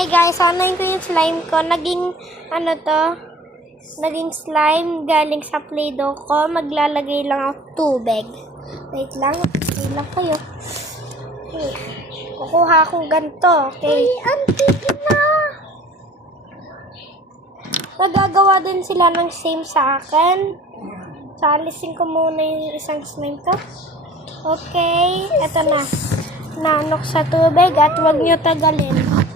Hi guys, anayin ko yung slime ko. Naging slime galing sa Play-Doh ko. Maglalagay lang ako tubig. Wait lang kayo. Okay. Kukuha akong ganito. Okay. Auntie na! Nagagawa din sila ng same sa akin. So, alisin ko muna yung isang slime ko. Okay, eto na. Nanok sa tubig at huwag nyo tagalin.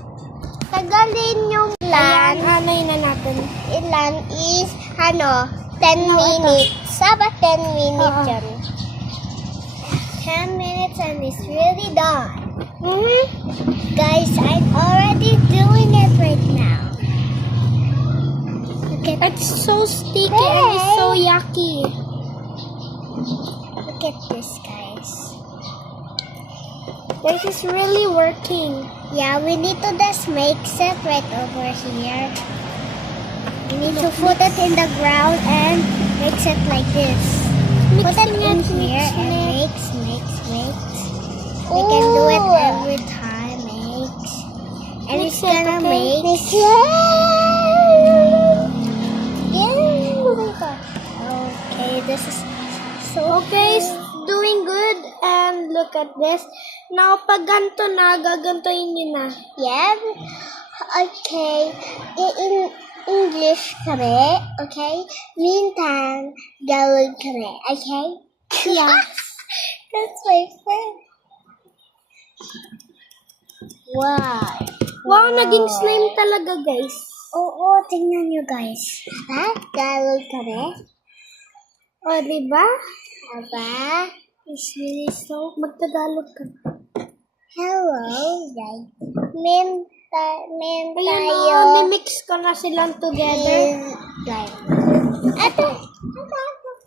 Tagalin yung ilan. Anayin na natin. Ilan is, 10 minutes. Sabat 10 minutes yun. 10 minutes and it's really done. Guys, I'm already doing it right now. Look at, It's so sticky and it's so yucky. look at this, guys. This is really working. Yeah, we need to just mix it right over here. We need to put it in the ground and mix it like this. Put it in here and mix. We can do it every time, mix. And Mix it's it, gonna okay? make... Okay, this is so Okay, it's doing good. And look at this. Now, pag ganito na, gagantoin nyo na. Yeah. Okay. In English kami, okay? Meantime, gawin kami, okay? Yeah. That's my friend. Wow. Wow, naging slime talaga, guys. Oo, tingnan nyo guys. Ha? Gawin kami. O, diba? Aba? It's really so... Magtagalog ka. Hello, guys. Mem Ayun tayo. na, mimix ko na silang together. Ito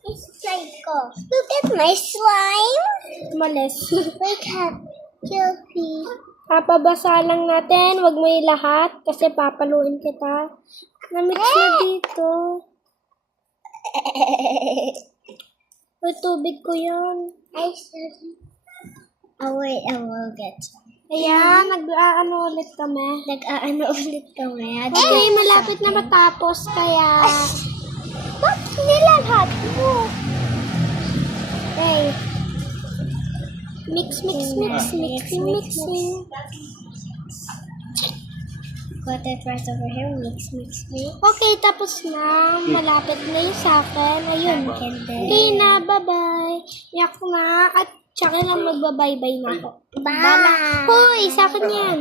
is slime ko. Look at my slime. Malis. Look at Joby. Papabasa lang natin. Huwag mo lahat kasi papaluin kita. Namix na dito. May tubig ko yan. I sorry. Oh wait, I will get some. Ayan, nag-aano ulit kami. Nag-aano ulit kami. Okay, malapit na matapos kaya... Ba't nilalhat mo? Okay. Mixing. Put it right over here. Mix. Okay, tapos na. Malapit na yung sa akin. Ayun. Okay na, bye-bye. Yak na. At tsaka lang magbabay-bye na ako. Bye! Hoy, sa akin yan.